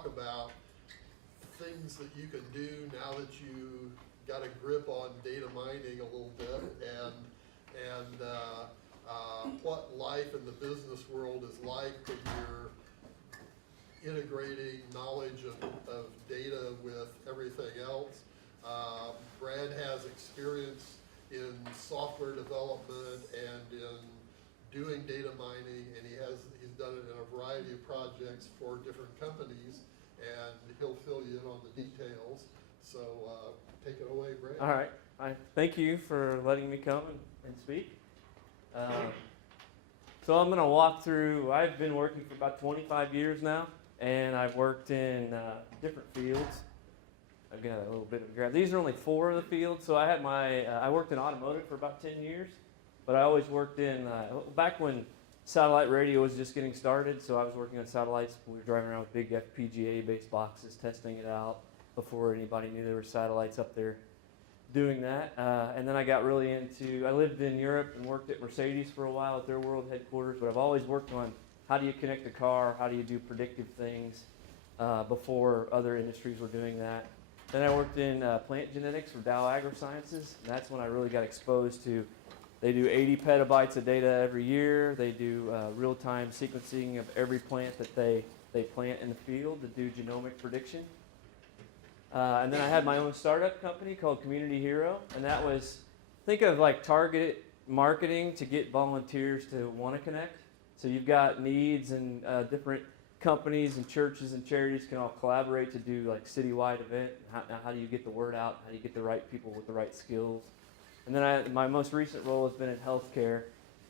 talk about things that you can do now that you got a grip on data mining a little bit, and what life in the business world is like when you're integrating knowledge of data with everything else. Brad has experience in software development and in doing data mining, and he's done it in a variety of projects for different companies, and he'll fill you in on the details. So take it away, Brad. All right. Thank you for letting me come and speak. So I'm going to walk through, I've been working for about 25 years now, and I've worked in different fields. I've got a little bit of a graph. These are only 4 of the fields. So I had I worked in automotive for about 10 years, but I always worked in, back when satellite radio was just getting started, so I was working on satellites. We were driving around with big FPGA-based boxes, testing it out before anybody knew there were satellites up there doing that. And then I got really into, I lived in Europe and worked at Mercedes for a while at their world headquarters, but I've always worked on how do you connect a car, how do you do predictive things before other industries were doing that. Then I worked in plant genetics for Dow AgroSciences, and that's when I really got exposed to, they do 80 petabytes of data every year. They do real-time sequencing of every plant that they plant in the field to do genomic prediction. And then I had my own startup company called Community Hero, and that was, think of like targeted marketing to get volunteers to want to connect. So you've got needs, and different companies and churches and charities can all collaborate to do like citywide event. How do you get the word out? How do you get the right people with the right skills? And then my most recent role has been in healthcare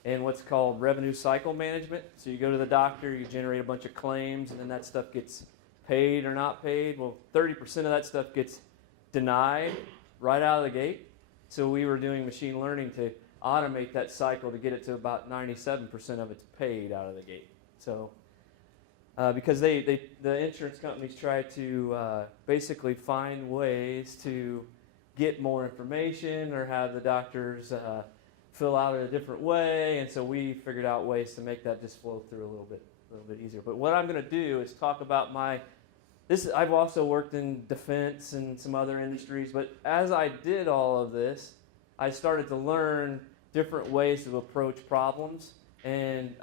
and what's called revenue cycle management. So you go to the doctor, you generate a bunch of claims, and then that stuff gets paid or not paid. Well, 30% of that stuff gets denied right out of the gate. So we were doing machine learning to automate that cycle to get it to about 97% of it's paid out of the gate. So because the insurance companies try to basically find ways to get more information or have the doctors fill out it a different way, and so we figured out ways to make that just flow through a little bit easier. But what I'm going to do is talk about I've also worked in defense and some other industries, but as I did all of this, I started to learn different ways to approach problems, and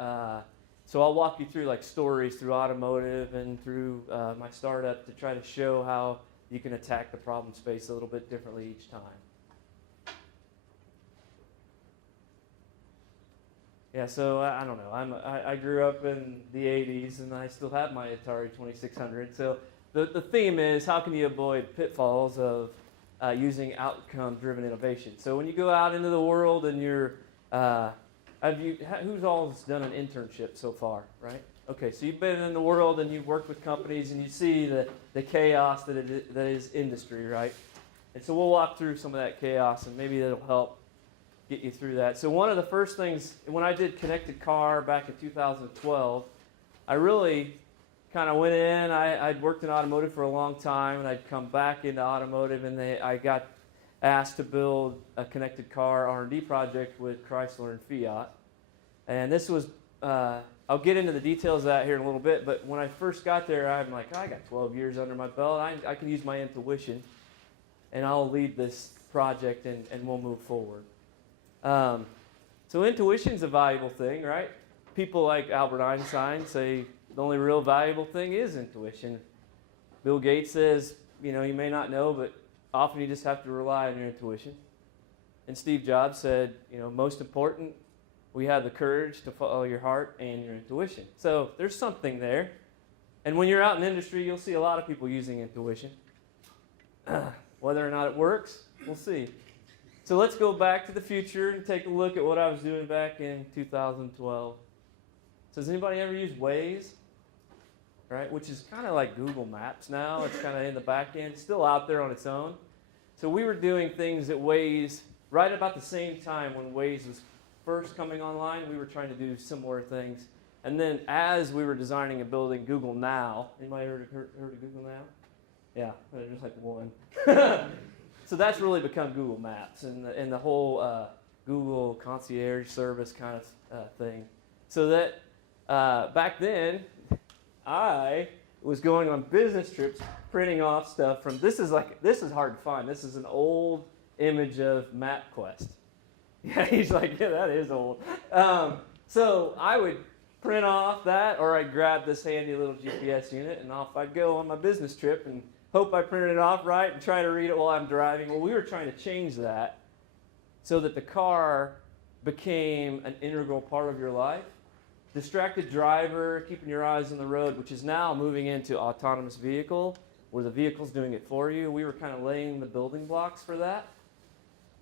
so I'll walk you through like stories through automotive and through my startup to try to show how you can attack the problem space a little bit differently each time. Yeah, so I don't know. I grew up in the 80s, and I still have my Atari 2600. So the theme is, how can you avoid pitfalls of using outcome-driven innovation? So when you go out into the world and you're, who's all done an internship so far, right? Okay, so you've been in the world and you've worked with companies, and you see the chaos that is industry, right? And so we'll walk through some of that chaos, and maybe that'll help get you through that. So one of the first things, when I did Connected Car back in 2012, I really kind of went in. I'd worked in automotive for a long time, and I'd come back into automotive, and I got asked to build a connected car R&D project with Chrysler and Fiat. And this was, I'll get into the details of that here in a little bit, but when I first got there, I'm like, I got 12 years under my belt. I can use my intuition, and I'll lead this project, and we'll move forward. So intuition's a valuable thing, right? People like Albert Einstein say the only real valuable thing is intuition. Bill Gates says, you may not know, but often you just have to rely on your intuition. And Steve Jobs said, most important, we have the courage to follow your heart and your intuition. So there's something there. And when you're out in industry, you'll see a lot of people using intuition. Whether or not it works, we'll see. So let's go back to the future and take a look at what I was doing back in 2012. So does anybody ever use Waze? Right, which is kind of like Google Maps now. It's kind of in the back end, still out there on its own. So we were doing things at Waze right about the same time when Waze was first coming online. We were trying to do similar things. And then as we were designing and building Google Now, anybody heard of Google Now? Yeah, there's like one. So that's really become Google Maps and the whole Google concierge service kind of thing. So that back then, I was going on business trips, printing off stuff from, this is hard to find. This is an old image of MapQuest. Yeah, he's like, yeah, that is old. So I would print off that, or I'd grab this handy little GPS unit, and off I'd go on my business trip and hope I printed it off right and try to read it while I'm driving. Well, we were trying to change that so that the car became an integral part of your life. Distracted driver, keeping your eyes on the road, which is now moving into autonomous vehicle, where the vehicle's doing it for you. We were kind of laying the building blocks for that.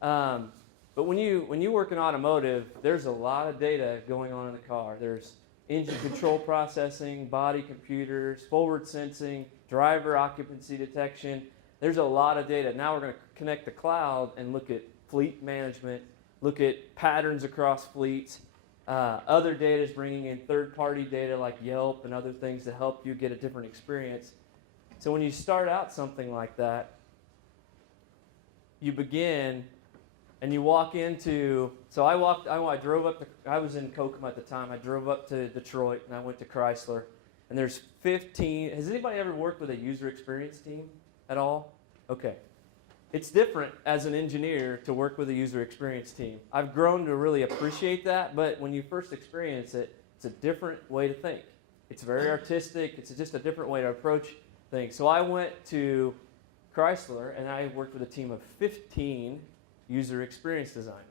But when you work in automotive, there's a lot of data going on in the car. There's engine control processing, body computers, forward sensing, driver occupancy detection. There's a lot of data. Now we're going to connect the cloud and look at fleet management, look at patterns across fleets. Other data is bringing in third-party data like Yelp and other things to help you get a different experience. So when you start out something like that, you begin and you walk into, so I drove up to, I was in Kokomo at the time. I drove up to Detroit and I went to Chrysler. And there's 15, has anybody ever worked with a user experience team at all? Okay. It's different as an engineer to work with a user experience team. I've grown to really appreciate that, but when you first experience it, it's a different way to think. It's very artistic. It's just a different way to approach things. So I went to Chrysler and I worked with a team of 15 user experience designers.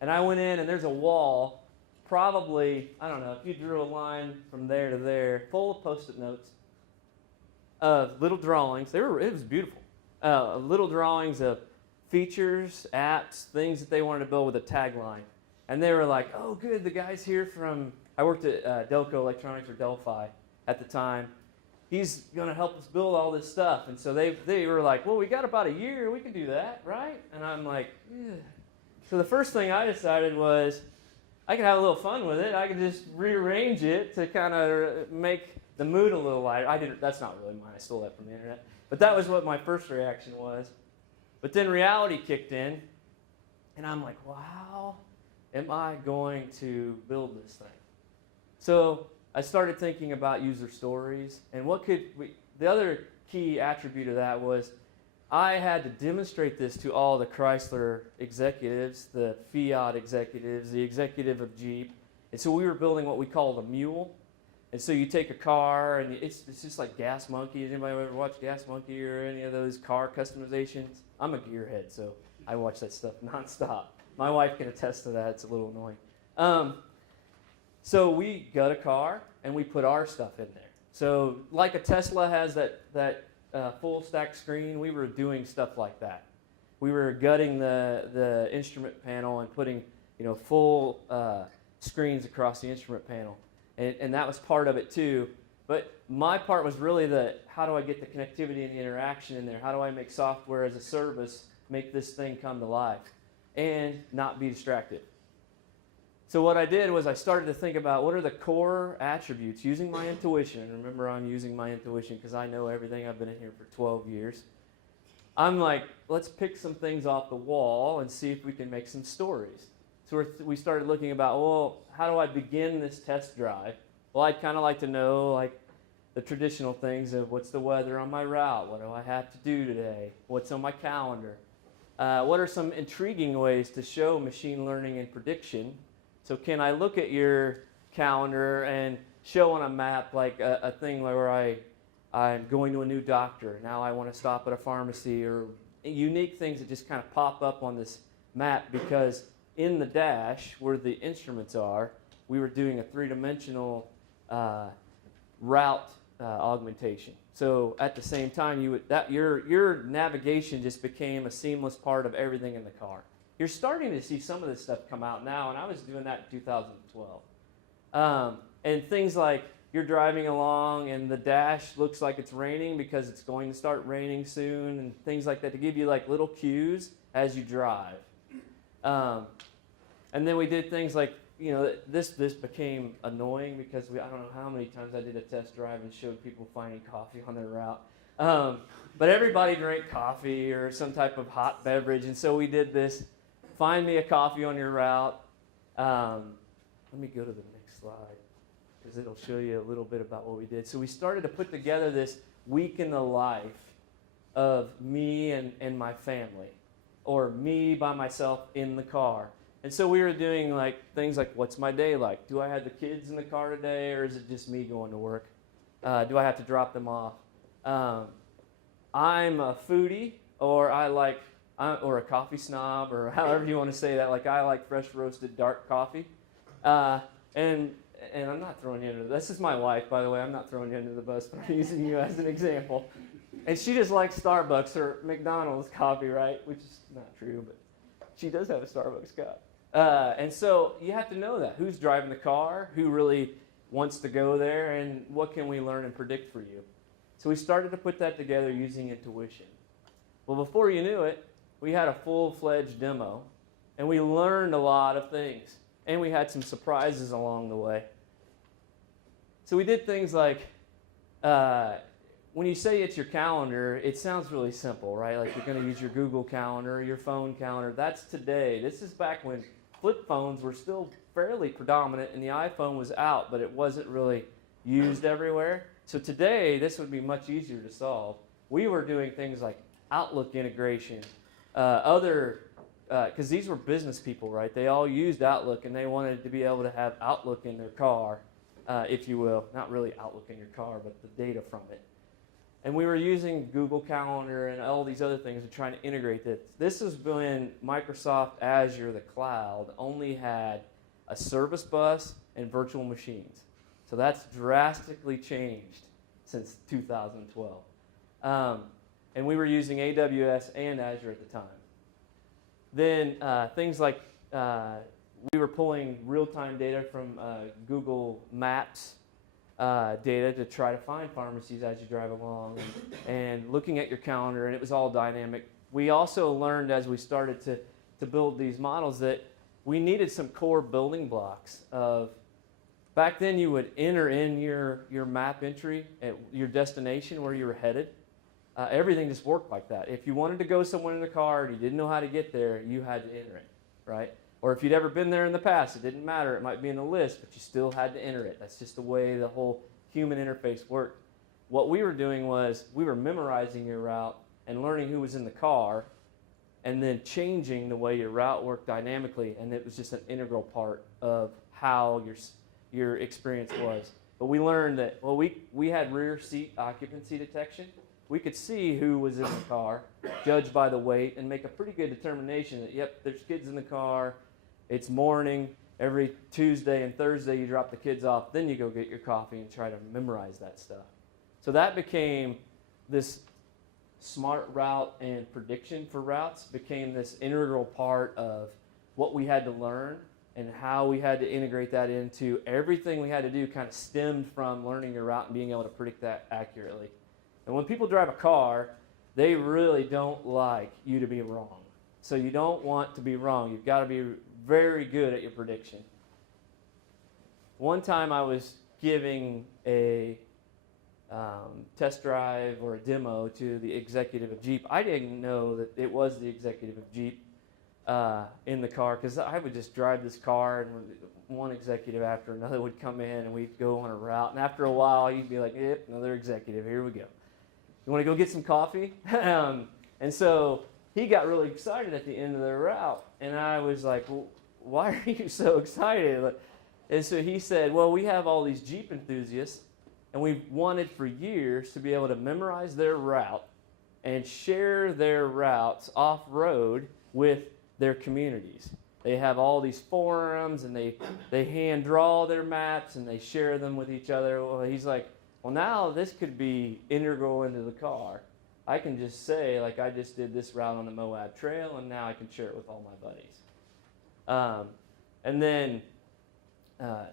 And I went in and there's a wall, probably, I don't know, if you drew a line from there to there, full of Post-it notes, little drawings. It was beautiful. Little drawings of features, apps, things that they wanted to build with a tagline. And they were like, oh, good, the guy's here from, I worked at Delco Electronics or Delphi at the time. He's going to help us build all this stuff. And so they were like, well, we got about a year. We can do that, right? And I'm like, yeah. So the first thing I decided was I could have a little fun with it. I could just rearrange it to kind of make the mood a little lighter. That's not really mine. I stole that from the internet. But that was what my first reaction was. But then reality kicked in, and I'm like, wow, am I going to build this thing? So I started thinking about user stories, and the other key attribute of that was I had to demonstrate this to all the Chrysler executives, the Fiat executives, the executive of Jeep. And so we were building what we call the mule. And so you take a car, and it's just like Gas Monkey. Has anybody ever watched Gas Monkey or any of those car customizations? I'm a gearhead, so I watch that stuff nonstop. My wife can attest to that. It's a little annoying. So we got a car, and we put our stuff in there. So like a Tesla has that full stack screen, we were doing stuff like that. We were gutting the instrument panel and putting full screens across the instrument panel. And that was part of it too. But my part was really how do I get the connectivity and the interaction in there? How do I make software as a service make this thing come to life and not be distracted? So what I did was I started to think about what are the core attributes, using my intuition. And remember, I'm using my intuition because I know everything. I've been in here for 12 years. I'm like, let's pick some things off the wall and see if we can make some stories. So we started looking about, well, how do I begin this test drive? Well, I'd kind of like to know like the traditional things of what's the weather on my route? What do I have to do today? What's on my calendar? What are some intriguing ways to show machine learning and prediction? So can I look at your calendar and show on a map like a thing where I'm going to a new doctor. Now I want to stop at a pharmacy, or unique things that just kind of pop up on this map because in the dash where the instruments are, we were doing a three-dimensional route augmentation. So at the same time, your navigation just became a seamless part of everything in the car. You're starting to see some of this stuff come out now, and I was doing that in 2012. And things like you're driving along and the dash looks like it's raining because it's going to start raining soon, and things like that to give you like little cues as you drive. And then we did things like, this became annoying because I don't know how many times I did a test drive and showed people finding coffee on their route. But everybody drank coffee or some type of hot beverage, and so we did this, find me a coffee on your route. Let me go to the next slide because because it'll show you a little bit about what we did. So we started to put together this week in the life of me and my family, or me by myself in the car. And so we were doing like things like, what's my day like? Do I have the kids in the car today, or is it just me going to work? Do I have to drop them off? I'm a foodie, or or a coffee snob, or however you want to say that. Like, I like fresh roasted dark coffee. And I'm not throwing you under the bus. This is my wife, by the way. I'm not throwing you under the bus, but I'm using you as an example. And she just likes Starbucks or McDonald's coffee, right? Which is not true, but she does have a Starbucks cup. And so you have to know that. Who's driving the car? Who really wants to go there? And what can we learn and predict for you? So we started to put that together using intuition. Well, before you knew it, we had a full-fledged demo, and we learned a lot of things. And we had some surprises along the way. So we did things like, when you say it's your calendar, it sounds really simple, right? Like you're going to use your Google Calendar, your phone calendar. That's today. This is back when flip phones were still fairly predominant and the iPhone was out, but it wasn't really used everywhere. So today, this would be much easier to solve. We were doing things like Outlook integration, because these were business people, right? They all used Outlook, and they wanted to be able to have Outlook in their car, if you will. Not really Outlook in your car, but the data from it. And we were using Google Calendar and all these other things and trying to integrate this. This is when Microsoft Azure, the cloud, only had a service bus and virtual machines. So that's drastically changed since 2012. And we were using AWS and Azure at the time. Then things like we were pulling real-time data from Google Maps data to try to find pharmacies as you drive along, and looking at your calendar, and it was all dynamic. We also learned as we started to build these models that we needed some core building blocks of, back then you would enter in your map entry at your destination where you were headed. Everything just worked like that. If you wanted to go somewhere in the car and you didn't know how to get there, you had to enter it, right? Or if you'd ever been there in the past, it didn't matter. It might be in the list, but you still had to enter it. That's just the way the whole human interface worked. What we were doing was we were memorizing your route and learning who was in the car, and then changing the way your route worked dynamically, and it was just an integral part of how your experience was. But we learned that, well, we had rear seat occupancy detection. We could see who was in the car, judge by the weight, and make a pretty good determination that, yep, there's kids in the car, it's morning, every Tuesday and Thursday you drop the kids off, then you go get your coffee and try to memorize that stuff. So that became this smart route, and prediction for routes became this integral part of what we had to learn and how we had to integrate that into everything we had to do. Kind of stemmed from learning your route and being able to predict that accurately. And when people drive a car, they really don't like you to be wrong. So you don't want to be wrong. You've got to be very good at your prediction. One time I was giving a test drive or a demo to the executive of Jeep. I didn't know that it was the executive of Jeep in the car, because I would just drive this car, and one executive after another would come in, and we'd go on a route. And after a while, he'd be like, yep, another executive, here we go. You want to go get some coffee? And so he got really excited at the end of the route. And I was like, well, why are you so excited? And so he said, well, we have all these Jeep enthusiasts, and we've wanted for years to be able to memorize their route and share their routes off-road with their communities. They have all these forums, and they hand draw their maps, and they share them with each other. Well, he's like, well, now this could be integral into the car. I can just say, like, I just did this route on the Moab Trail, and now I can share it with all my buddies. And then,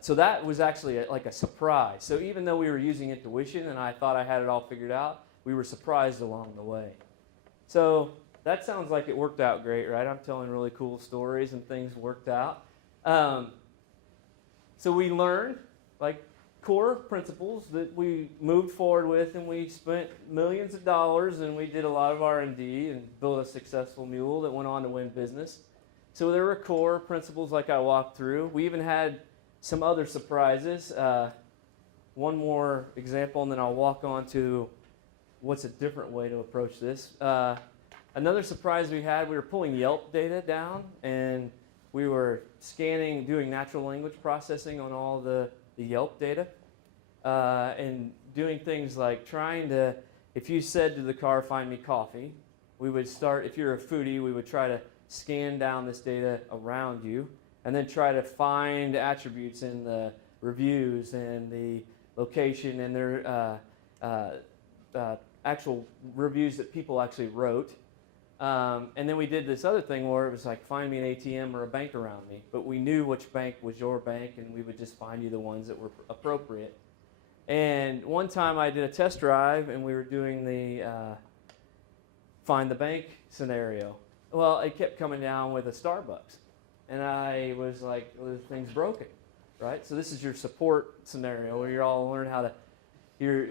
so that was actually like a surprise. So even though we were using intuition and I thought I had it all figured out, we were surprised along the way. So that sounds like it worked out great, right? I'm telling really cool stories and things worked out. So we learned, like, core principles that we moved forward with, and we spent millions of dollars, and we did a lot of R&D and built a successful mule that went on to win business. So there were core principles like I walked through. We even had some other surprises. one more example, and then I'll walk on to what's a different way to approach this. Another surprise we had, we were pulling Yelp data down, and we were scanning, doing natural language processing on all the Yelp data, and doing things like trying to, if you said to the car, find me coffee, we would start, if you're a foodie, we would try to scan down this data around you, and then try to find attributes in the reviews and the location and their actual reviews that people actually wrote. And then we did this other thing where it was like, find me an ATM or a bank around me. But we knew which bank was your bank, and we would just find you the ones that were appropriate. And one time I did a test drive, and we were doing the find the bank scenario. Well, it kept coming down with a Starbucks. And I was like, well, the thing's broken, right? So this is your support scenario where you're all learn how to,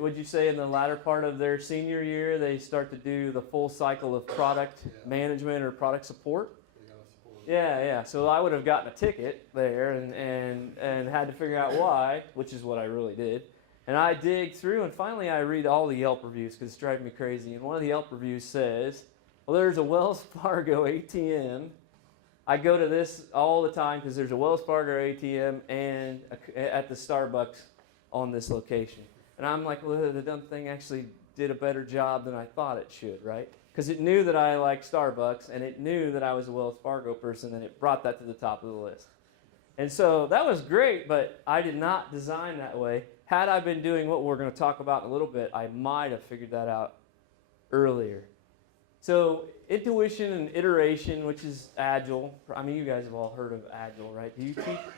would you say in the latter part of their senior year, they start to do the full cycle of product management or product support? Yeah. So I would have gotten a ticket there and had to figure out why, which is what I really did. And I dig through, and finally I read all the Yelp reviews because it's driving me crazy. And one of the Yelp reviews says, well, there's a Wells Fargo ATM. I go to this all the time because there's a Wells Fargo ATM and at the Starbucks on this location. And I'm like, well, the dumb thing actually did a better job than I thought it should, right? Because it knew that I like Starbucks, and it knew that I was a Wells Fargo person, and it brought that to the top of the list. And so that was great, but I did not design that way. Had I been doing what we're going to talk about in a little bit, I might have figured that out earlier. So intuition and iteration, which is Agile. I mean, you guys have all heard of Agile, right? Do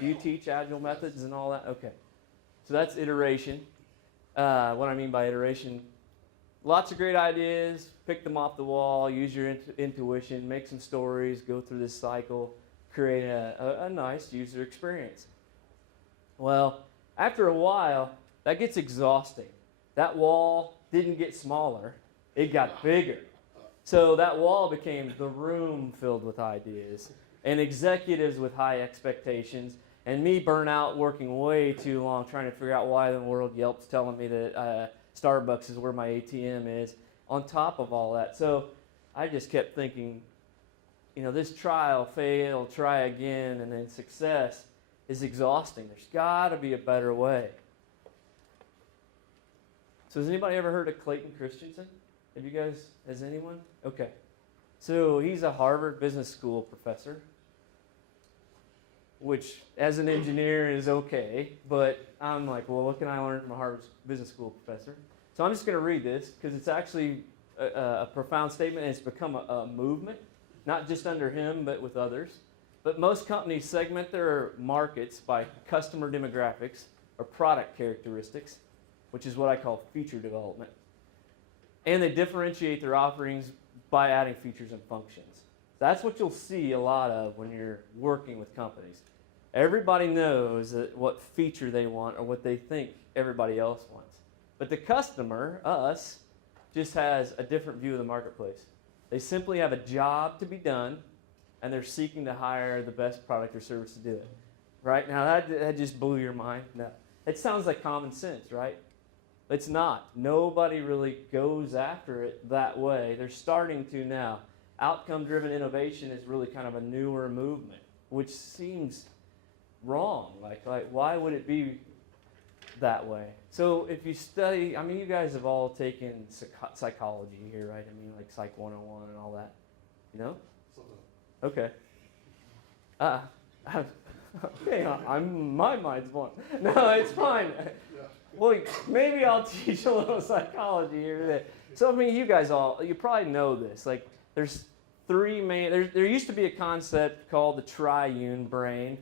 you teach Agile methods and all that? Okay. So that's iteration. What I mean by iteration, lots of great ideas, pick them off the wall, use your intuition, make some stories, go through this cycle, create a nice user experience. Well, after a while, that gets exhausting. That wall didn't get smaller, it got bigger. So that wall became the room filled with ideas and executives with high expectations, and me burnt out working way too long trying to figure out why in the world Yelp's telling me that Starbucks is where my ATM is, on top of all that. So I just kept thinking, this trial, fail, try again, and then success is exhausting. There's got to be a better way. So has anybody ever heard of Clayton Christensen? Has anyone? Okay. So he's a Harvard Business School professor, which as an engineer is okay, but I'm like, well, what can I learn from a Harvard Business School professor? So I'm just going to read this because it's actually a profound statement, and it's become a movement, not just under him, but with others. But most companies segment their markets by customer demographics or product characteristics, which is what I call feature development. And they differentiate their offerings by adding features and functions. That's what you'll see a lot of when you're working with companies. Everybody knows what feature they want or what they think everybody else wants. But the customer, us, just has a different view of the marketplace. They simply have a job to be done, and they're seeking to hire the best product or service to do it. Right? Now, that just blew your mind. No. It sounds like common sense, right? It's not. Nobody really goes after it that way. They're starting to now. Outcome-driven innovation is really kind of a newer movement, which seems wrong. Like why would it be that way? So if you study, you guys have all taken psychology here, right? Like Psych 101 and all that. Okay. Okay, my mind's blown. No, it's fine. Well, maybe I'll teach a little psychology here today. So, you guys you probably know this. Like, there's three main, there used to be a concept called the triune brain.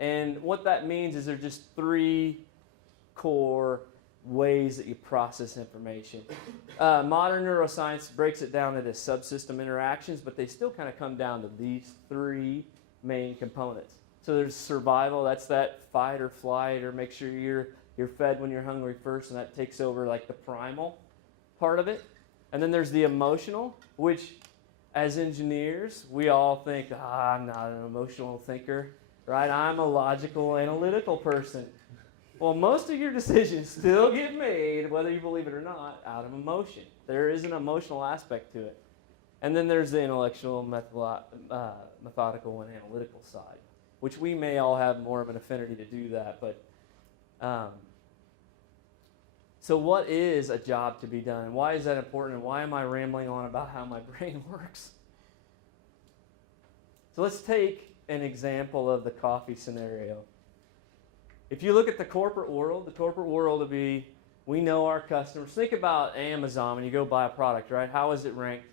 And what that means is there's just three core ways that you process information. Modern neuroscience breaks it down into subsystem interactions, but they still kind of come down to these three main components. So there's survival, that's that fight or flight, or make sure you're fed when you're hungry first, and that takes over like the primal part of it. And then there's the emotional, which as engineers, we all think, I'm not an emotional thinker, right? I'm a logical, analytical person. Well, most of your decisions still get made, whether you believe it or not, out of emotion. There is an emotional aspect to it. And then there's the intellectual, methodical, and analytical side, which we may all have more of an affinity to do that. But so what is a job to be done? And why is that important? And why am I rambling on about how my brain works? So let's take an example of the coffee scenario. If you look at the corporate world would be, we know our customers. Think about Amazon when you go buy a product, right? How is it ranked?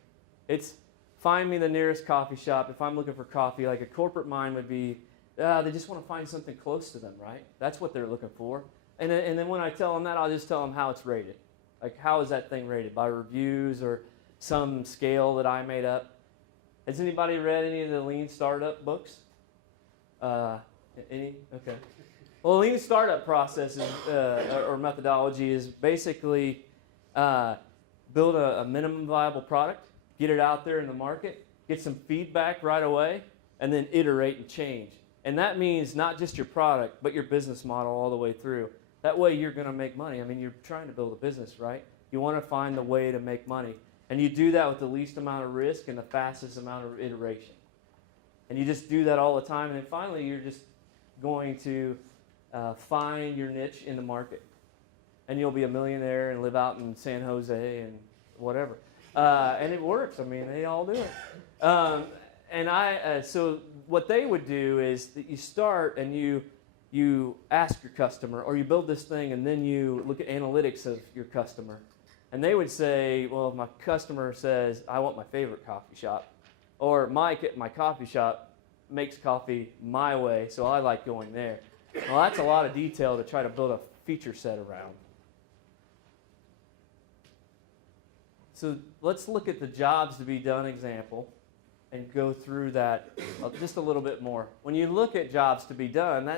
It's find me the nearest coffee shop. If I'm looking for coffee, like a corporate mind would be, they just want to find something close to them, right? That's what they're looking for. And then when I tell them that, I'll just tell them how it's rated. Like, how is that thing rated? By reviews or some scale that I made up? Has anybody read any of the Lean Startup books? Any? Okay. Well, the Lean Startup process is, or methodology is basically build a minimum viable product, get it out there in the market, get some feedback right away, and then iterate and change. And that means not just your product, but your business model all the way through. That way you're going to make money. I mean, you're trying to build a business, right? You want to find the way to make money. And you do that with the least amount of risk and the fastest amount of iteration. And you just do that all the time. And then finally, you're just going to find your niche in the market. And you'll be a millionaire and live out in San Jose and whatever. And it works. I mean, they all do it. So what they would do is that you start and you ask your customer, or you build this thing and then you look at analytics of your customer. And they would say, well, if my customer says, I want my favorite coffee shop, or my coffee shop makes coffee my way, so I like going there. Well, that's a lot of detail to try to build a feature set around. So let's look at the jobs to be done example and go through that just a little bit more. When you look at jobs to be done,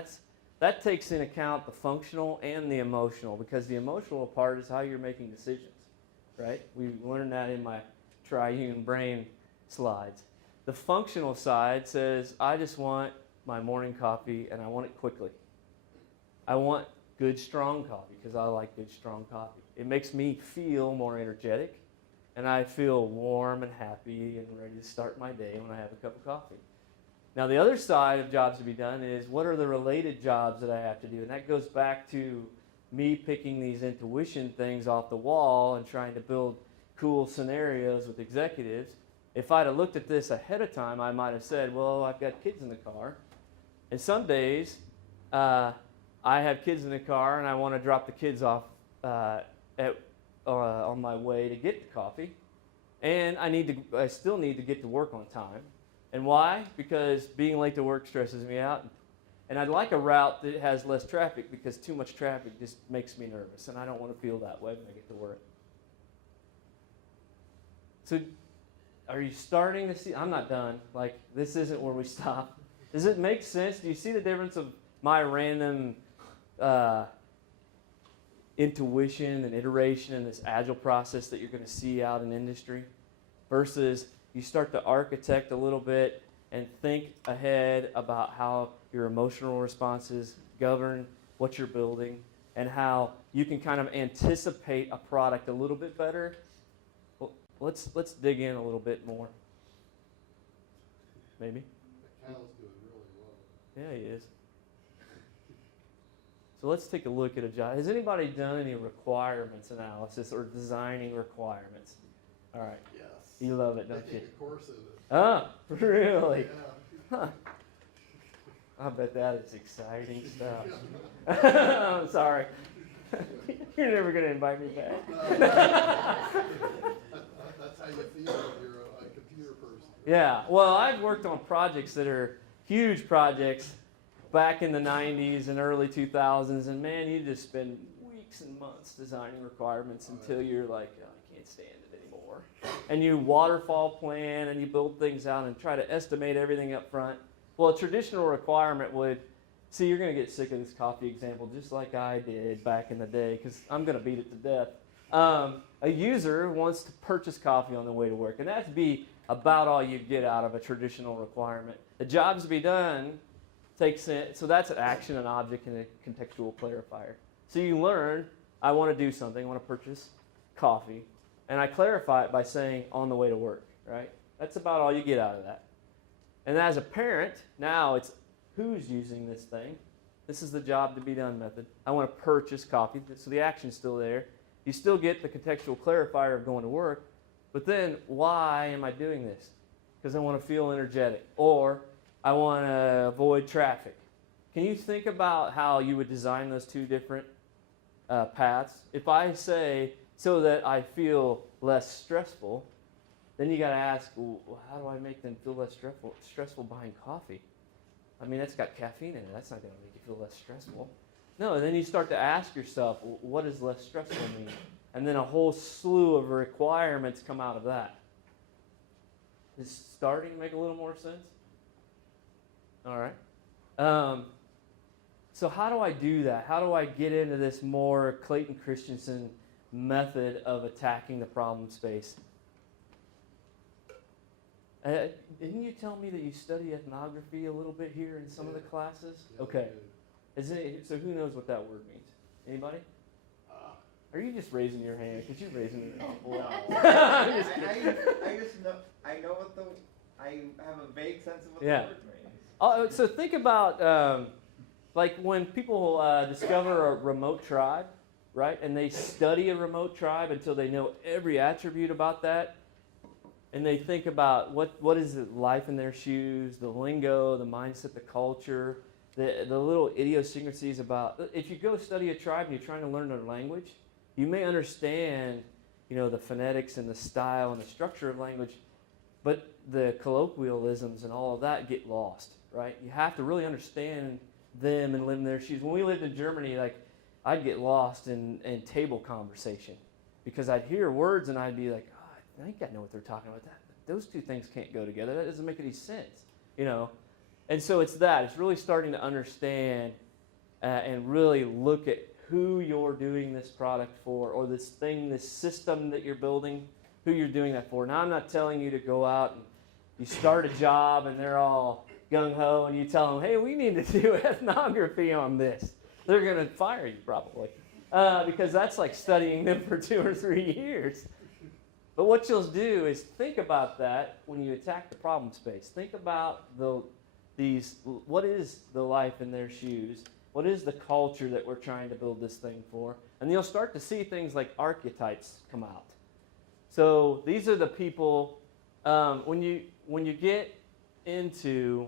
that takes into account the functional and the emotional, because the emotional part is how you're making decisions, right? We learned that in my triune brain slides. The functional side says, I just want my morning coffee and I want it quickly. I want good, strong coffee because I like good, strong coffee. It makes me feel more energetic, and I feel warm and happy and ready to start my day when I have a cup of coffee. Now, the other side of jobs to be done is, what are the related jobs that I have to do? And that goes back to me picking these intuition things off the wall and trying to build cool scenarios with executives. If I'd have looked at this ahead of time, I might have said, well, I've got kids in the car. And some days, I have kids in the car and I want to drop the kids off on my way to get the coffee. And I still need to get to work on time. And why? Because being late to work stresses me out. And I'd like a route that has less traffic, because too much traffic just makes me nervous. And I don't want to feel that way when I get to work. So are you starting to see? I'm not done. Like, this isn't where we stop. Does it make sense? Do you see the difference of my random intuition and iteration and this agile process that you're going to see out in industry versus you start to architect a little bit and think ahead about how your emotional responses govern what you're building and how you can kind of anticipate a product a little bit better? Well, let's dig in a little bit more. Maybe? The cow's doing really well. Yeah, he is. So let's take a look at a job. Has anybody done any requirements analysis or designing requirements? All right. Yes. You love it, don't I you? take a course in it. Oh, really? Yeah. Huh. I bet that is exciting stuff. I'm sorry. You're never going to invite me back. That's how you feel when you're a computer person. Yeah. Well, I've worked on projects that are huge projects back in the 90s and early 2000s, and man, you just spend weeks and months designing requirements until you're like, oh, I can't stand it anymore. And you waterfall plan and you build things out and try to estimate everything up front. Well, a traditional requirement would, see, you're going to get sick of this coffee example just like I did back in the day, because I'm going to beat it to death. A user wants to purchase coffee on the way to work, and that'd be about all you get out of a traditional requirement. The jobs to be done takes in, so that's an action, an object, and a contextual clarifier. So you learn, I want to do something, I want to purchase coffee, and I clarify it by saying on the way to work, right? That's about all you get out of that. And as a parent, now it's who's using this thing. This is the job to be done method. I want to purchase coffee, so the action's still there. You still get the contextual clarifier of going to work, but then why am I doing this? Because I want to feel energetic, or I want to avoid traffic. Can you think about how you would design those two different paths? If I say, so that I feel less stressful, then you got to ask, well, how do I make them feel less stressful buying coffee? I mean, that's got caffeine in it. That's not going to make you feel less stressful. No, and then you start to ask yourself, well, what does less stressful mean? And then a whole slew of requirements come out of that. Is starting to make a little more sense? All right. So how do I do that? How do I get into this more Clayton Christensen method of attacking the problem space? Didn't you tell me that you study ethnography a little bit here in some of the classes? Yeah, Okay. So who knows what that word means? Anybody? Are you just raising your hand? Because you're raising it awful. No. I'm just kidding. I just know. I know what the. I have a vague sense of what Yeah. the word means. Oh, so think about like when people discover a remote tribe, right? And they study a remote tribe until they know every attribute about that. And they think about what is the life in their shoes, the lingo, the mindset, the culture, the little idiosyncrasies about. If you go study a tribe and you're trying to learn their language, you may understand, the phonetics and the style and the structure of language, but the colloquialisms and all of that get lost, right? You have to really understand them and live in their shoes. When we lived in Germany, like, I'd get lost in table conversation because I'd hear words and I'd be like, I think I know what they're talking about. Those two things can't go together. That doesn't make any sense, And so it's that. It's really starting to understand and really look at who you're doing this product for, or this thing, this system that you're building, who you're doing that for. Now, I'm not telling you to go out and you start a job and they're all gung-ho and you tell them, hey, we need to do ethnography on this. They're going to fire you probably because that's like studying them for 2 or 3 years. But what you'll do is think about that when you attack the problem space. Think about what is the life in their shoes? What is the culture that we're trying to build this thing for? And you'll start to see things like archetypes come out. So these are the people, when you get into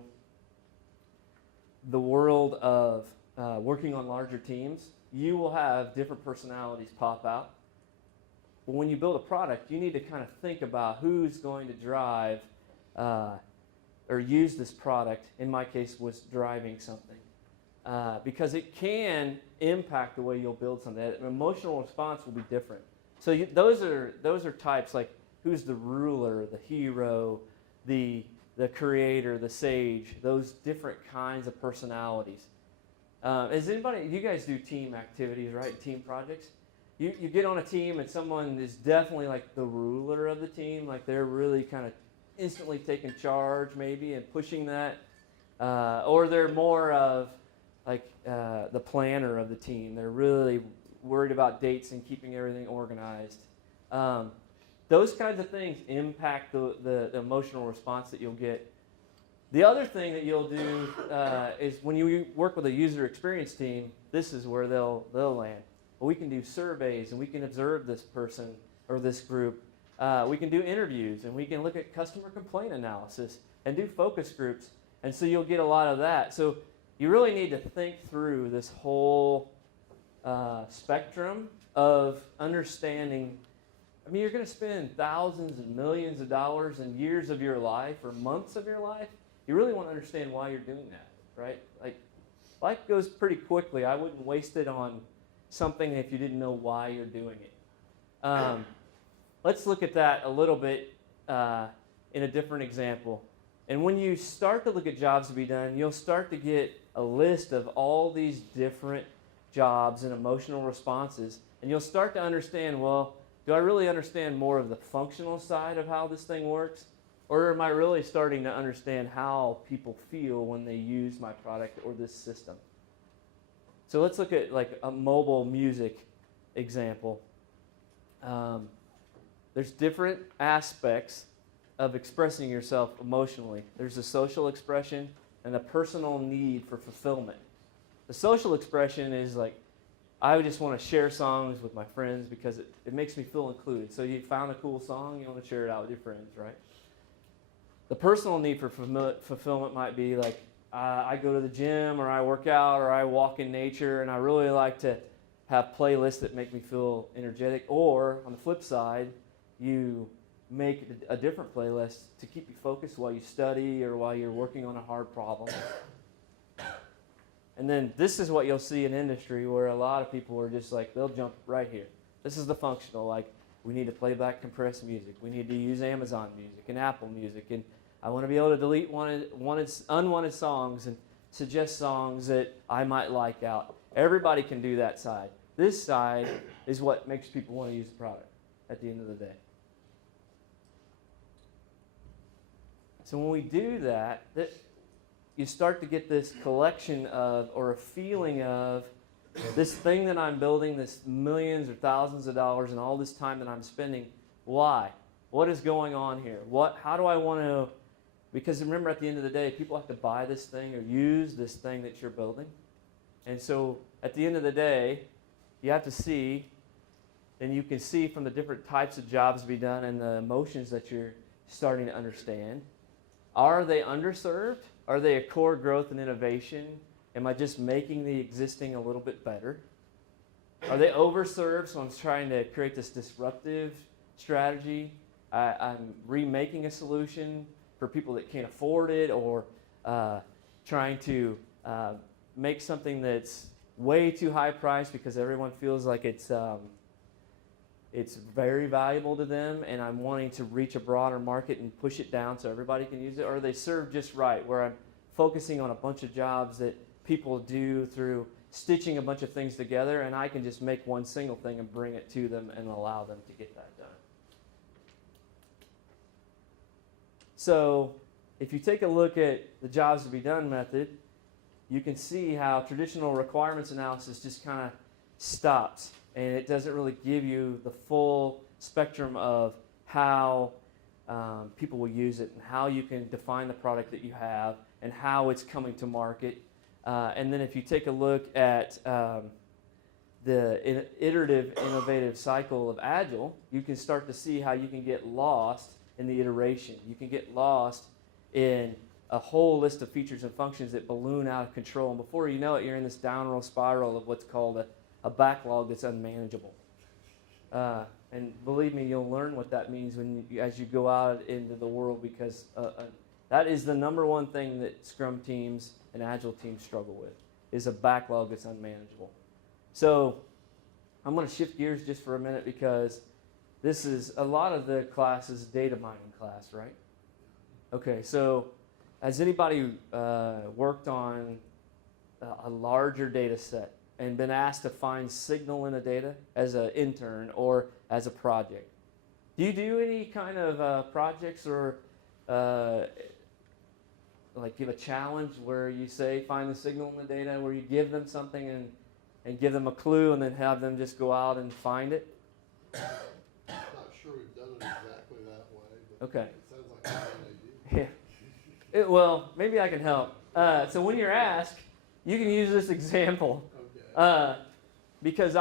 the world of working on larger teams, you will have different personalities pop out. But when you build a product, you need to kind of think about who's going to drive or use this product. In my case, was driving something. Because it can impact the way you'll build something. An emotional response will be different. So those are types like who's the ruler, the hero, the creator, the sage. Those different kinds of personalities. You guys do team activities, right? Team projects. You get on a team and someone is definitely like the ruler of the team, like they're really kind of instantly taking charge maybe and pushing that, or they're more of like the planner of the team. They're really worried about dates and keeping everything organized. Those kinds of things impact the emotional response that you'll get. The other thing that you'll do is when you work with a user experience team, this is where they'll land. Well, we can do surveys and we can observe this person or this group. We can do interviews and we can look at customer complaint analysis and do focus groups. And so you'll get a lot of that. So you really need to think through this whole spectrum of understanding. I mean, you're going to spend thousands and millions of dollars and years of your life or months of your life. You really want to understand why you're doing that, right? Like, life goes pretty quickly. I wouldn't waste it on something if you didn't know why you're doing it. Let's look at that a little bit in a different example. And when you start to look at jobs to be done, you'll start to get a list of all these different jobs and emotional responses. And you'll start to understand, well, do I really understand more of the functional side of how this thing works? Or am I really starting to understand how people feel when they use my product or this system? So let's look at like a mobile music example. There's different aspects of expressing yourself emotionally. There's a social expression and a personal need for fulfillment. The social expression is like, I just want to share songs with my friends because it makes me feel included. So you found a cool song, you want to share it out with your friends, right? The personal need for fulfillment might be like, I go to the gym or I work out or I walk in nature and I really like to have playlists that make me feel energetic. Or on the flip side, you make a different playlist to keep you focused while you study or while you're working on a hard problem. And then this is what you'll see in industry where a lot of people are just like, they'll jump right here. This is the functional, like we need to play back compressed music. We need to use Amazon Music and Apple Music. And I want to be able to delete unwanted songs and suggest songs that I might like out. Everybody can do that side. This side is what makes people want to use the product at the end of the day. So when we do that, you start to get this collection of, or a feeling of, this thing that I'm building, this millions or thousands of dollars and all this time that I'm spending, why? What is going on here? How do I want to, because remember at the end of the day, people have to buy this thing or use this thing that you're building. And so at the end of the day, you have to see, and you can see from the different types of jobs to be done and the emotions that you're starting to understand. Are they underserved? Are they a core growth and innovation? Am I just making the existing a little bit better? Are they overserved, so I'm trying to create this disruptive strategy? I'm remaking a solution for people that can't afford it, or trying to make something that's way too high priced because everyone feels like it's very valuable to them, and I'm wanting to reach a broader market and push it down so everybody can use it? Or are they served just right, where I'm focusing on a bunch of jobs that people do through stitching a bunch of things together, and I can just make one single thing and bring it to them and allow them to get that done? So if you take a look at the jobs to be done method, you can see how traditional requirements analysis just kind of stops, and it doesn't really give you the full spectrum of how people will use it and how you can define the product that you have and how it's coming to market. And then if you take a look at the iterative innovative cycle of Agile, you can start to see how you can get lost in the iteration. You can get lost in a whole list of features and functions that balloon out of control. And before you know it, you're in this downward spiral of what's called a backlog that's unmanageable. And believe me, you'll learn what that means as you go out into the world, because that is the number one thing that Scrum teams and Agile teams struggle with, is a backlog that's unmanageable. So I'm going to shift gears just for a minute, because this is a lot of the classes data mining class, right? Okay, so has anybody worked on a larger data set and been asked to find signal in the data as an intern or as a project? Do you do any kind of projects or like give a challenge where you say find the signal in the data, where you give them something and give them a clue and then have them just go out and find it? I'm not sure we've done it exactly that way, but Okay. it sounds like a good idea. Yeah. Well, maybe I can help. So when you're asked, you can use this example. Okay. Because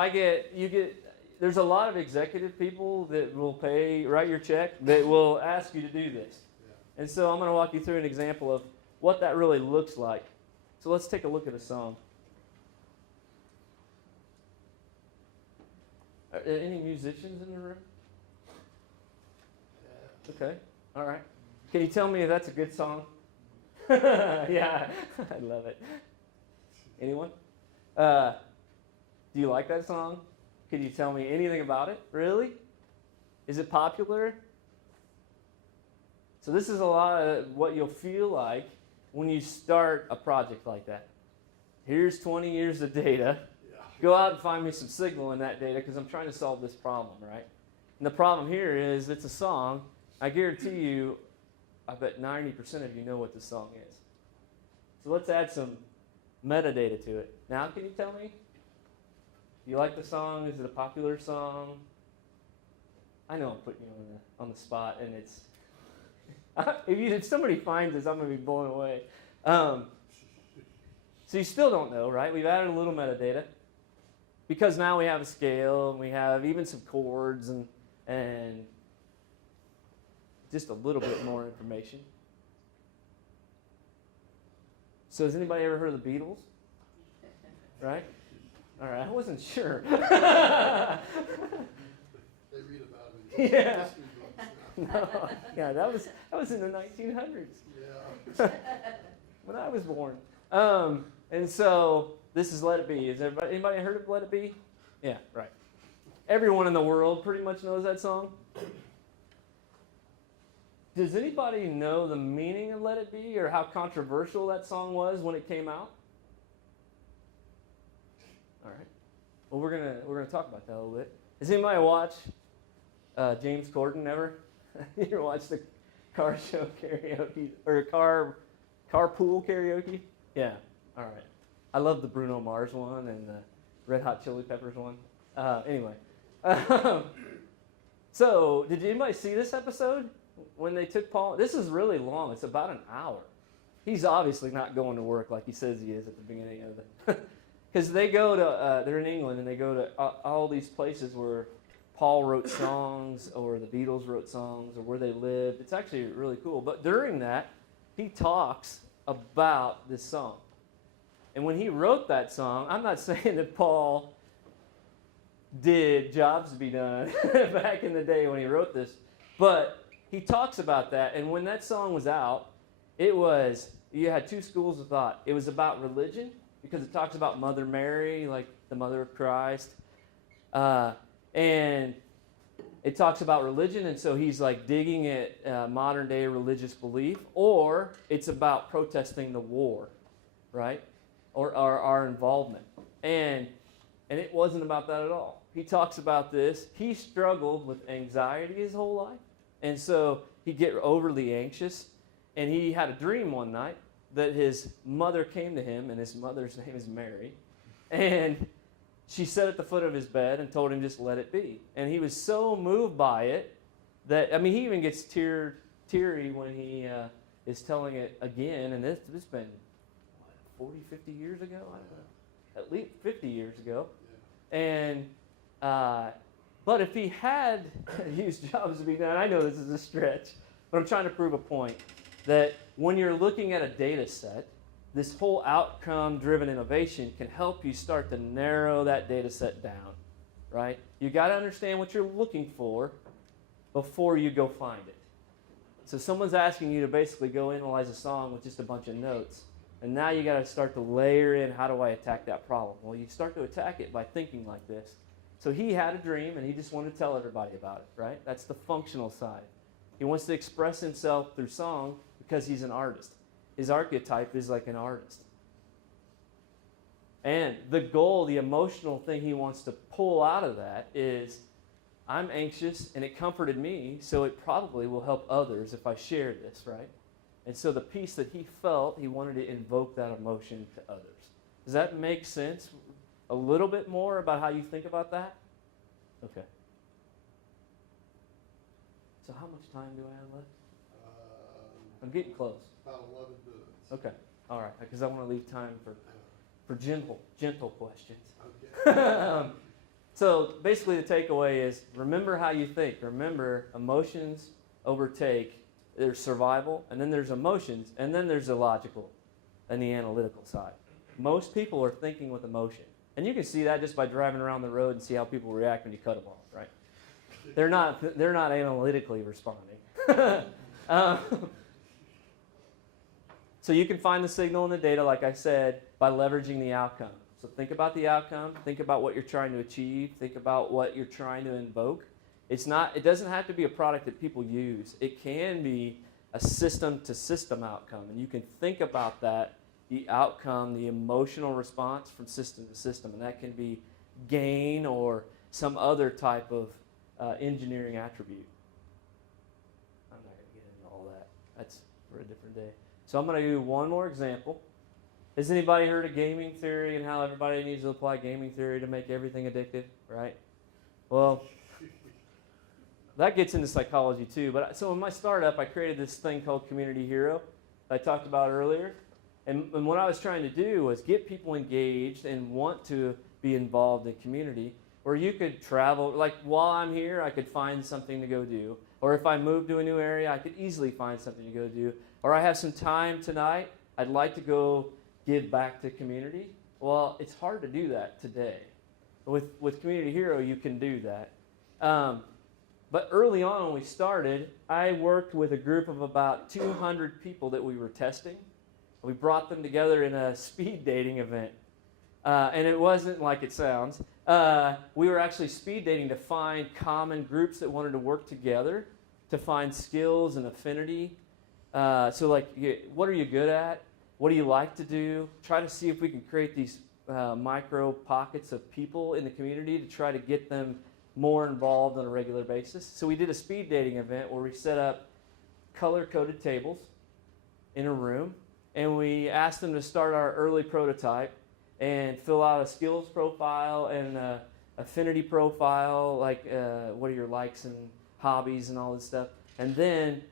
there's a lot of executive people that will write your check, that will ask you to do this. Yeah. And so I'm going to walk you through an example of what that really looks like. So let's take a look at a song. Are there any musicians in the room? Yeah. Okay, all right. Can you tell me if that's a good song? Yeah, I love it. Anyone? Do you like that song? Can you tell me anything about it? Really? Is it popular? So this is a lot of what you'll feel like when you start a project like that. Here's 20 years of data. Yeah. Go out and find me some signal in that data, because I'm trying to solve this problem, right? And the problem here is it's a song. I guarantee you I bet 90% of you know what the song is. So let's add some metadata to it. Now, can you tell me? Do you like the song? Is it a popular song? I know I'm putting you on the spot, and it's if somebody finds this, I'm going to be blown away. So you still don't know, right? We've added a little metadata because now we have a scale, and we have even some chords, and just a little bit more information. So has anybody ever heard of the Beatles? Right? All right, I wasn't sure. They read about it in Yeah. history books. No, yeah, that was in the 1900s Yeah. when I was born. And so this is Let It Be. Is anybody heard of Let It Be? Yeah, right. Everyone in the world pretty much knows that song. Does anybody know the meaning of Let It Be or how controversial that song was when it came out? All right. Well, we're gonna talk about that a little bit. Has anybody watched James Corden ever? You ever watch the car show karaoke or carpool karaoke? Yeah. All right. I love the Bruno Mars one and the Red Hot Chili Peppers one. Anyway. So, did anybody see this episode when they took Paul? This is really long. It's about an hour. He's obviously not going to work like he says he is at the beginning of it. Because they go to, they're in England, and they go to all these places where Paul wrote songs or the Beatles wrote songs or where they lived. It's actually really cool. But during that, he talks about this song. And when he wrote that song, I'm not saying that Paul did jobs to be done back in the day when he wrote this, but he talks about that. And when that song was out, you had two schools of thought. It was about religion, because it talks about Mother Mary, like the mother of Christ. And it talks about religion, and so he's like digging at modern day religious belief, or it's about protesting the war, right? Or our involvement. And it wasn't about that at all. He talks about this. He struggled with anxiety his whole life, and so he'd get overly anxious, and he had a dream one night that his mother came to him, and his mother's name is Mary, and she sat at the foot of his bed and told him just let it be. And he was so moved by it that, I mean, he even gets teary when he is telling it again, and this has been, 40, 50 years ago? I don't know. At least 50 years ago. Yeah. And, but if he had used jobs to be done, I know this is a stretch, but I'm trying to prove a point, that when you're looking at a data set, this whole outcome-driven innovation can help you start to narrow that data set down, right? You got to understand what you're looking for before you go find it. So someone's asking you to basically go analyze a song with just a bunch of notes, and now you got to start to layer in, how do I attack that problem? Well, you start to attack it by thinking like this. So he had a dream, and he just wanted to tell everybody about it, right? That's the functional side. He wants to express himself through song because he's an artist. His archetype is like an artist. And the goal, the emotional thing he wants to pull out of that is, I'm anxious and it comforted me, so it probably will help others if I share this, right? And so the piece that he felt, he wanted to invoke that emotion to others. Does that make sense? A little bit more about how you think about that? Okay. So how much time do I have left? I'm getting close. About 11 minutes. Okay, all right, because I want to leave time for gentle questions. Okay. So basically the takeaway is, remember how you think. Remember, emotions overtake. There's survival, and then there's emotions, and then there's the logical and the analytical side. Most people are thinking with emotion. And you can see that just by driving around the road and see how people react when you cut them off, right? They're not analytically responding. So you can find the signal in the data, like I said, by leveraging the outcome. So think about the outcome, think about what you're trying to achieve, think about what you're trying to invoke. It doesn't have to be a product that people use. It can be a system-to-system outcome, and you can think about that, the outcome, the emotional response from system to system, and that can be gain or some other type of engineering attribute. I'm not going to get into all that. that's for a different day. So I'm going to do one more example. Has anybody heard of gaming theory and how everybody needs to apply gaming theory to make everything addictive, right? Well, that gets into psychology too. But so in my startup, I created this thing called Community Hero that I talked about earlier. And what I was trying to do was get people engaged and want to be involved in community, where you could travel, like while I'm here, I could find something to go do. Or if I move to a new area, I could easily find something to go do. Or I have some time tonight, I'd like to go give back to community. Well, it's hard to do that today. With Community Hero, you can do that. But early on when we started, I worked with a group of about 200 people that we were testing. We brought them together in a speed dating event. And it wasn't like it sounds. We were actually speed dating to find common groups that wanted to work together, to find skills and affinity. So like, what are you good at? What do you like to do? Try to see if we can create these micro pockets of people in the community to try to get them more involved on a regular basis. So we did a speed dating event where we set up color-coded tables in a room, and we asked them to start our early prototype and fill out a skills profile and an affinity profile, like what are your likes and hobbies and all this stuff. And then,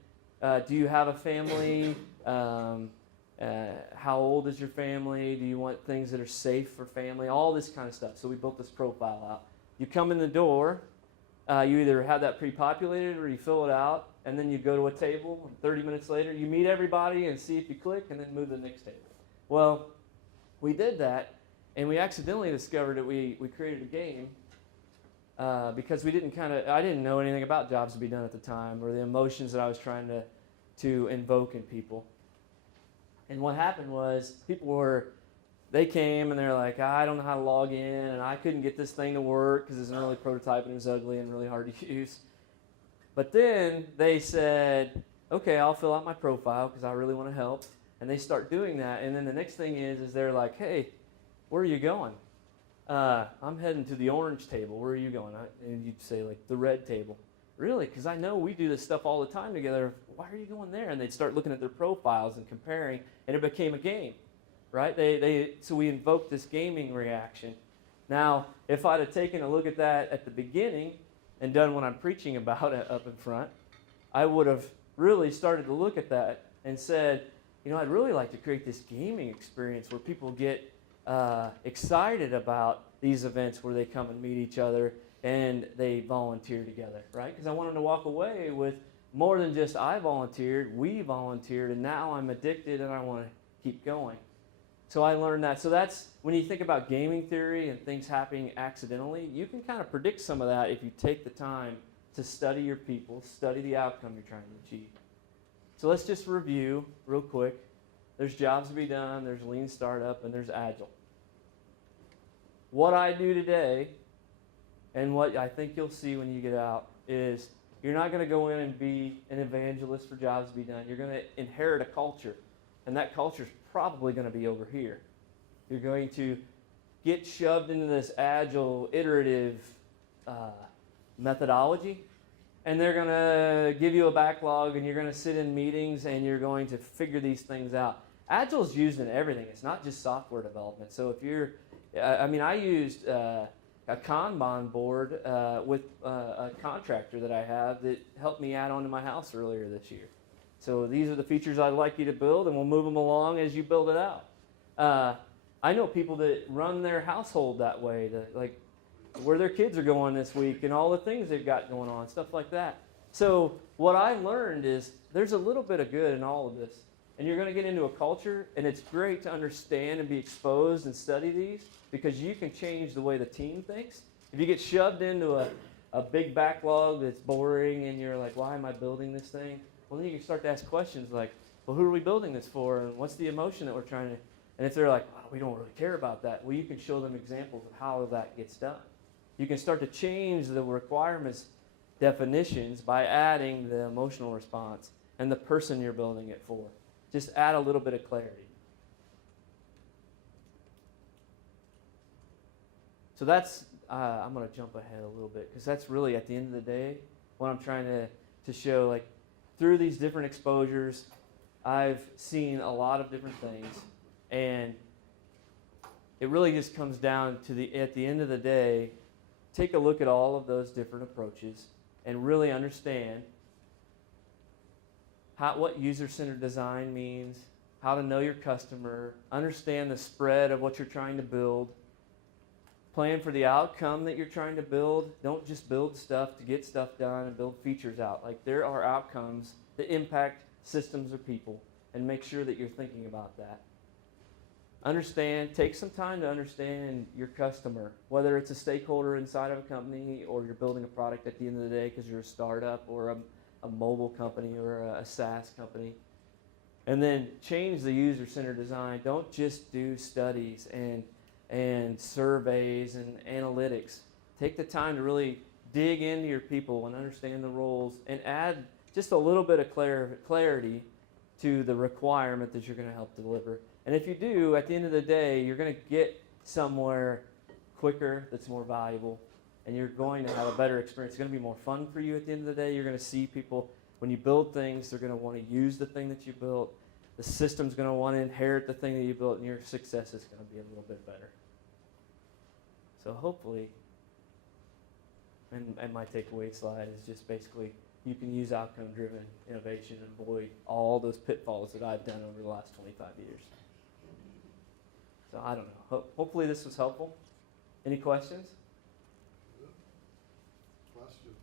do you have a family? How old is your family? Do you want things that are safe for family? All this kind of stuff. So we built this profile out. You come in the door, you either have that pre-populated or you fill it out, and then you go to a table, and 30 minutes later, you meet everybody and see if you click, and then move to the next table. Well, we did that, and we accidentally discovered that we created a game because I didn't know anything about jobs to be done at the time or the emotions that I was trying to invoke in people. And what happened was they came and they're like, I don't know how to log in, and I couldn't get this thing to work because it's an early prototype and it was ugly and really hard to use. But then they said, okay, I'll fill out my profile because I really want to help. And they start doing that. And then the next thing is they're like, hey, where are you going? I'm heading to the orange table. Where are you going? And you'd say, like, the red table. Really? Because I know we do this stuff all the time together. Why are you going there? And they'd start looking at their profiles and comparing, and it became a game, right? So we invoked this gaming reaction. Now, if I'd have taken a look at that at the beginning and done what I'm preaching about up in front, I would have really started to look at that and said, I'd really like to create this gaming experience where people get excited about these events where they come and meet each other and they volunteer together, right? Because I want them to walk away with more than just I volunteered, we volunteered, and now I'm addicted and I want to keep going. So I learned that. So that's, when you think about gaming theory and things happening accidentally, you can kind of predict some of that if you take the time to study your people, study the outcome you're trying to achieve. So let's just review real quick. There's jobs to be done, there's lean startup, and there's agile. What I do today, and what I think you'll see when you get out, is you're not going to go in and be an evangelist for jobs to be done. You're going to inherit a culture, and that culture is probably going to be over here. You're going to get shoved into this agile, iterative methodology, and they're going to give you a backlog, and you're going to sit in meetings, and you're going to figure these things out. Agile is used in everything. It's not just software development. So if you're, I used a Kanban board with a contractor that I have that helped me add on to my house earlier this year. So these are the features I'd like you to build, and we'll move them along as you build it out. I know people that run their household that way, like where their kids are going this week and all the things they've got going on, stuff like that. So what I learned is there's a little bit of good in all of this. And you're going to get into a culture, and it's great to understand and be exposed and study these because you can change the way the team thinks. If you get shoved into a big backlog that's boring and you're like, why am I building this thing? Well, then you can start to ask questions like, well, who are we building this for? And what's the emotion that we're trying to... And if they're like, oh, we don't really care about that, well, you can show them examples of how that gets done. You can start to change the requirements definitions by adding the emotional response and the person you're building it for. Just add a little bit of clarity. So that's, I'm going to jump ahead a little bit because that's really, at the end of the day, what I'm trying to show. Like, through these different exposures, I've seen a lot of different things, and it really just comes down to at the end of the day, take a look at all of those different approaches and really understand what user-centered design means, how to know your customer, understand the spread of what you're trying to build, plan for the outcome that you're trying to build. Don't just build stuff to get stuff done and build features out. Like, there are outcomes that impact systems or people, and make sure that you're thinking about that. Take some time to understand your customer, whether it's a stakeholder inside of a company or you're building a product at the end of the day because you're a startup or a mobile company or a SaaS company. And then change the user-centered design. Don't just do studies and surveys and analytics. Take the time to really dig into your people and understand the roles and add just a little bit of clarity to the requirement that you're going to help deliver. And if you do, at the end of the day, you're going to get somewhere quicker that's more valuable, and you're going to have a better experience. It's going to be more fun for you at the end of the day. You're going to see people, when you build things, they're going to want to use the thing that you built. The system's going to want to inherit the thing that you built, and your success is going to be a little bit better. So hopefully, and my takeaway slide is just basically, you can use outcome-driven innovation and avoid all those pitfalls that I've done over the last 25 years. So I don't know. Hopefully this was helpful. Any questions? Questions?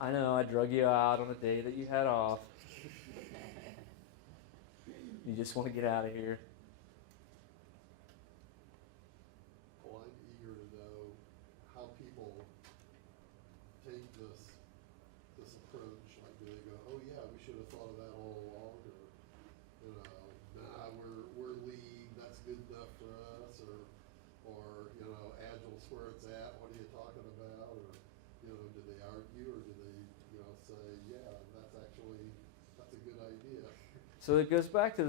I know I drug you out on a day that you had off. You just want to get out of here. Well, I'm eager to know how people take this approach. Like, do they go, oh yeah, we should have thought of that all along, or nah, we're lean, that's good enough for us, or Agile's where it's at. What are you talking about? Or do they argue, or do they say, yeah, that's a good idea. So it goes back to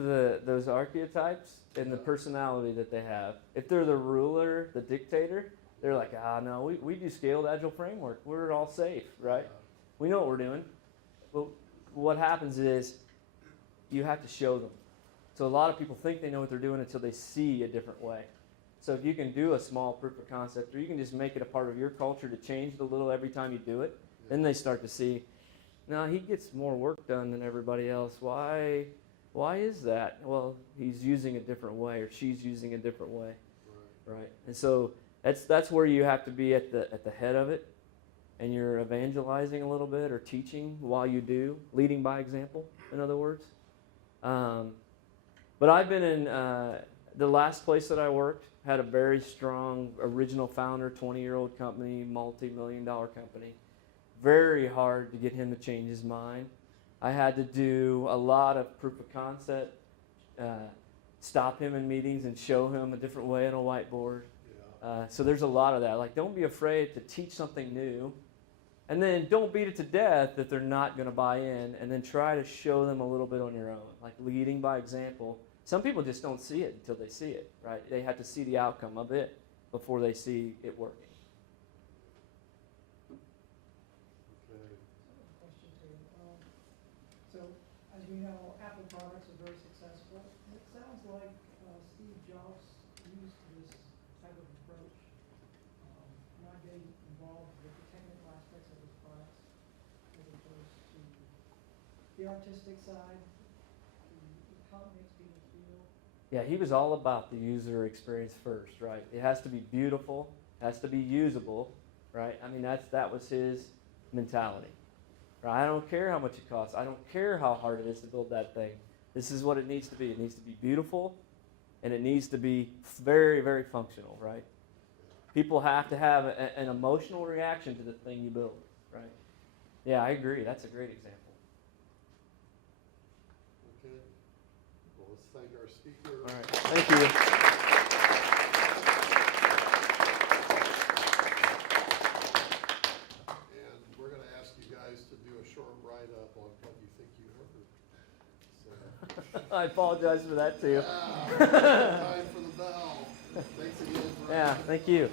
those archetypes and the personality that they have. If they're the ruler, the dictator, they're like, no, we do scaled agile framework. We're all safe, right? We know what we're doing. But what happens is you have to show them. So a lot of people think they know what they're doing until they see a different way. So if you can do a small proof of concept, or you can just make it a part of your culture to change it a little every time you do it, then they start to see, no, he gets more work done than everybody else. Why is that? Well, he's using a different way, or she's using a different way, right? And so that's where you have to be at the head of it, and you're evangelizing a little bit or teaching while you do, leading by example, in other words. But I've been in the last place that I worked, had a very strong original founder, 20-year-old company, multi-million-dollar company. Very hard to get him to change his mind. I had to do a lot of proof of concept, stop him in meetings and show him a different way on a whiteboard. So there's a lot of that. Like, don't be afraid to teach something new, and then don't beat it to death if they're not going to buy in, and then try to show them a little bit on your own, like leading by example. Some people just don't see it until they see it, right? They have to see the outcome of it before they see it working. Question to you. So, as we know, Apple products are very successful. It sounds like Steve Jobs used this type of approach, not getting involved with the technical aspects of his products, as opposed to the artistic side, how it makes people feel. Yeah, he was all about the user experience first, right? It has to be beautiful, has to be usable, right? I mean, that was his mentality. Right? I don't care how much it costs. I don't care how hard it is to build that thing. This is what it needs to be. It needs to be beautiful, and it needs to be very, very functional, right? People have to have an emotional reaction to the thing you build, right? Yeah, I agree. That's a great example. Okay. Well, let's thank our speaker. All right. Thank you. I apologize for that too. Time for the bell. Thanks again. Yeah, thank you.